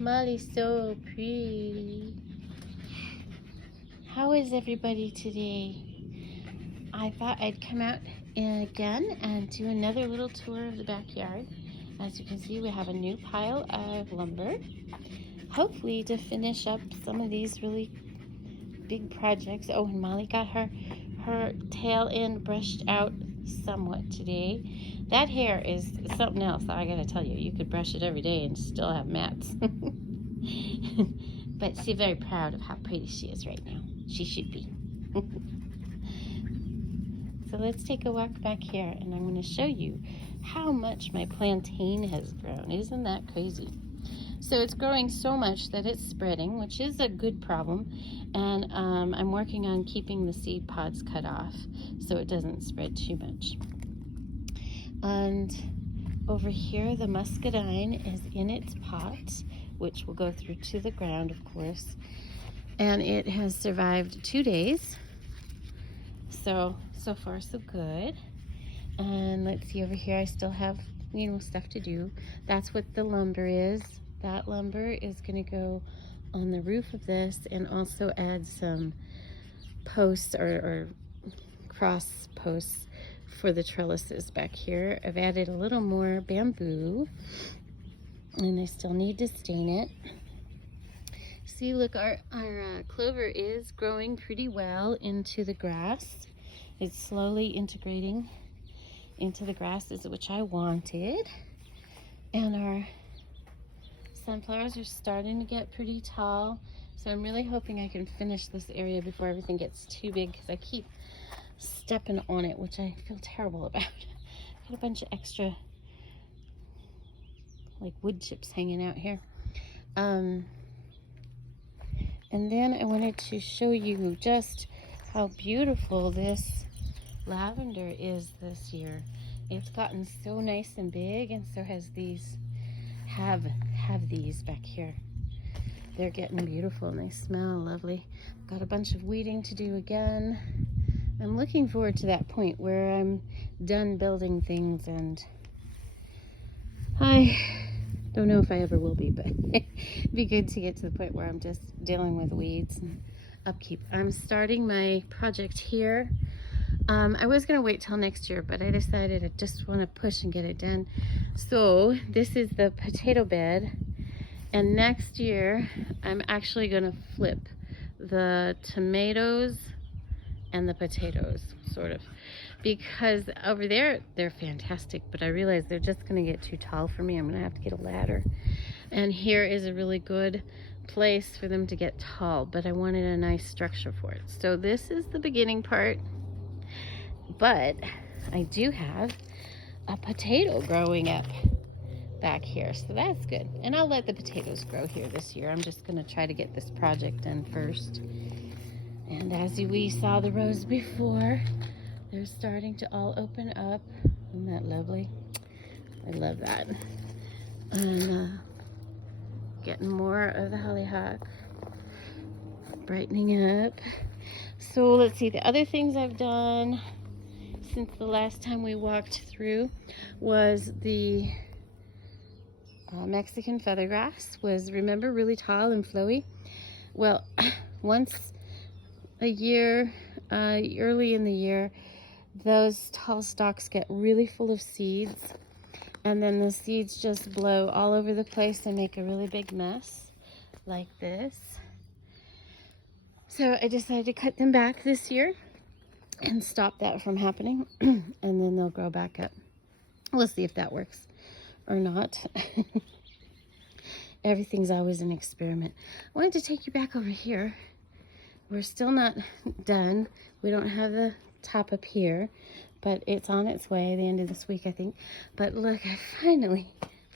Molly's so pretty. How is everybody today? I thought I'd come out again and do another little tour of the backyard. As you can see, we have a new pile of lumber. Hopefully to finish up some of these really big projects. Oh, and Molly got her tail end brushed out somewhat today. That hair is something else, I gotta tell you. You could brush it every day and still have mats. But she's very proud of how pretty she is right now. She should be. So let's take a walk back here, and I'm going to show you how much my plantain has grown. Isn't that crazy? So it's growing so much that it's spreading, which is a good problem. And I'm working on keeping the seed pods cut off so it doesn't spread too much. And over here, the muscadine is in its pot, which will go through to the ground, of course. And it has survived 2 days. So far so good. And let's see, over here I still have, stuff to do. That's what the lumber is. That lumber is going to go on the roof of this, and also add some posts or cross posts for the trellises back here. I've added a little more bamboo, and I still need to stain it. See, look, our clover is growing pretty well into the grass. It's slowly integrating into the grasses, which I wanted. And our sunflowers are starting to get pretty tall. So I'm really hoping I can finish this area before everything gets too big, because I keep stepping on it, which I feel terrible about. Got a bunch of extra like wood chips hanging out here. And then I wanted to show you just how beautiful this lavender is this year. It's gotten so nice and big, and so has these, have these back here. They're getting beautiful and they smell lovely. Got a bunch of weeding to do again. I'm looking forward to that point where I'm done building things, and I don't know if I ever will be, but it'd be good to get to the point where I'm just dealing with weeds and upkeep. I'm starting my project here. I was going to wait till next year, but I decided I just want to push and get it done. So this is the potato bed, and next year I'm actually going to flip the tomatoes and the potatoes, sort of, because over there they're fantastic, but I realize they're just going to get too tall for me. I'm going to have to get a ladder, and here is a really good place for them to get tall, but I wanted a nice structure for it. So this is the beginning part, but I do have a potato growing up back here, so that's good. And I'll let the potatoes grow here this year. I'm just going to try to get this project done first. And as we saw the rows before, they're starting to all open up. Isn't that lovely? I love that. And getting more of the hollyhock brightening up. So let's see, the other things I've done since the last time we walked through was the Mexican feathergrass was, remember, really tall and flowy. Well, once a year, early in the year, those tall stalks get really full of seeds, and then the seeds just blow all over the place and make a really big mess like this. So I decided to cut them back this year and stop that from happening, and then they'll grow back up. We'll see if that works or not. Everything's always an experiment. I wanted to take you back over here. We're still not done. We don't have the top up here, but it's on its way the end of this week, I think. But look, I finally,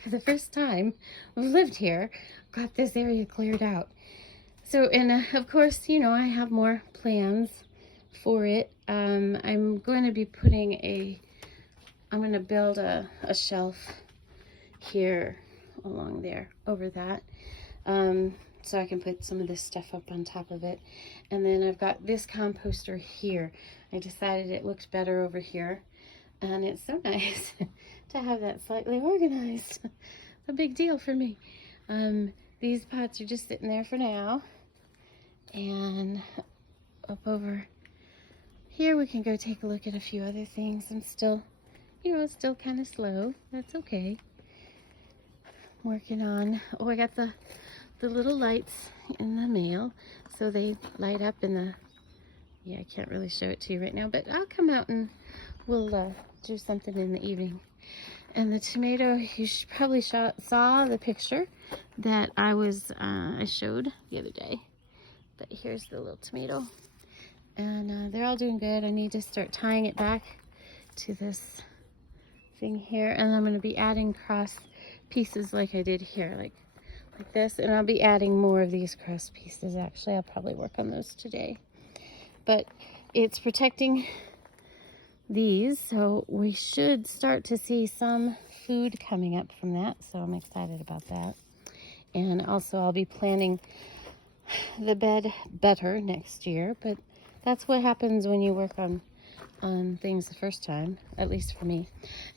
for the first time we've lived here, got this area cleared out. So, and of course, I have more plans for it. I'm going to be putting I'm going to build a shelf here along there, over that, so I can put some of this stuff up on top of it. And then I've got this composter here. I decided it looked better over here, and it's so nice to have that slightly organized. A big deal for me. these pots are just sitting there for now. And up over here we can go take a look at a few other things. I'm still, still kind of slow. That's okay. Working on, oh, I got the little lights in the mail. So they light up in the, yeah, I can't really show it to you right now, but I'll come out and we'll do something in the evening. And the tomato, you probably saw the picture that I showed the other day. But here's the little tomato. And they're all doing good. I need to start tying it back to this thing here. And I'm going to be adding cross pieces like I did here, like this. And I'll be adding more of these cross pieces. Actually, I'll probably work on those today. But it's protecting these, so we should start to see some food coming up from that. So I'm excited about that. And also I'll be planning the bed better next year, but that's what happens when you work on things the first time, at least for me.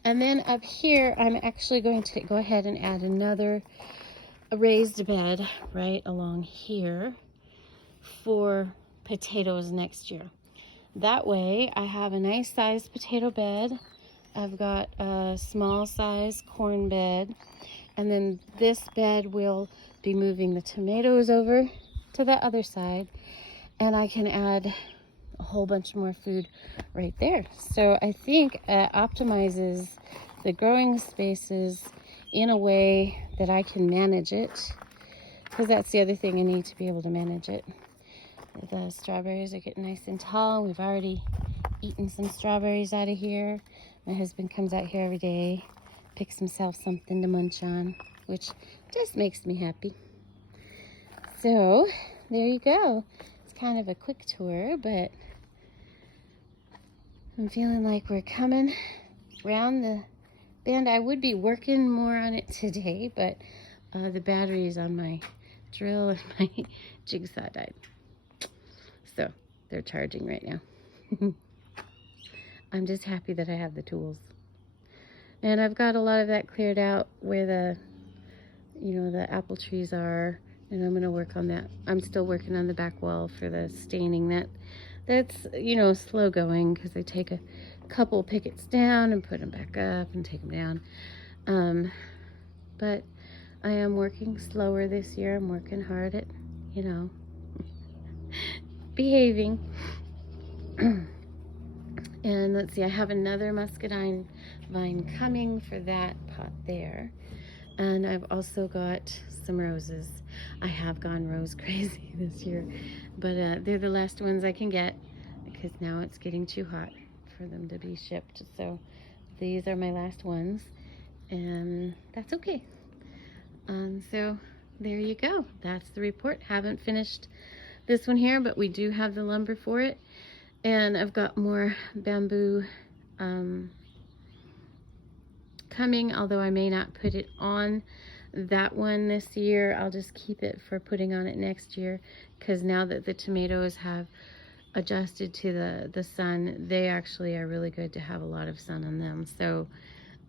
And then up here, I'm actually going to go ahead and add another raised bed right along here for potatoes next year. That way I have a nice sized potato bed. I've got a small size corn bed, and then this bed will be moving the tomatoes over to the other side, and I can add a whole bunch more food right there. So I think it optimizes the growing spaces in a way that I can manage it, because that's the other thing, I need to be able to manage it. The strawberries are getting nice and tall. We've already eaten some strawberries out of here. My husband comes out here every day, picks himself something to munch on, which just makes me happy. So there you go. It's kind of a quick tour, but I'm feeling like we're coming around the bend. I would be working more on it today, but the batteries on my drill and my jigsaw died. So they're charging right now. I'm just happy that I have the tools. And I've got a lot of that cleared out where the, the apple trees are. And I'm going to work on that. I'm still working on the back wall for the staining. That's, slow going, because I take a couple pickets down and put them back up and take them down. But I am working slower this year. I'm working hard at, behaving. And let's see, I have another muscadine vine coming for that pot there. And I've also got some roses. I have gone rose crazy this year, but they're the last ones I can get, because now it's getting too hot for them to be shipped. So these are my last ones, and that's okay. So there you go. That's the report. Haven't finished this one here, but we do have the lumber for it. And I've got more bamboo coming, although I may not put it on that one this year. I'll just keep it for putting on it next year, because now that the tomatoes have adjusted to the sun, they actually are really good to have a lot of sun on them. So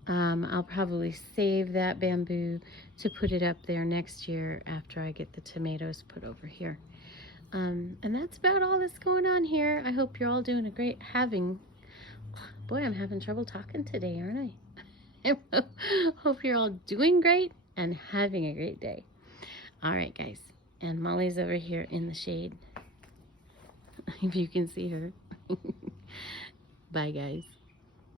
I'll probably save that bamboo to put it up there next year after I get the tomatoes put over here. And that's about all that's going on here. I hope you're all doing a great boy, I'm having trouble talking today, aren't I? Hope you're all doing great and having a great day. All right, guys. And Molly's over here in the shade, if you can see her. Bye, guys.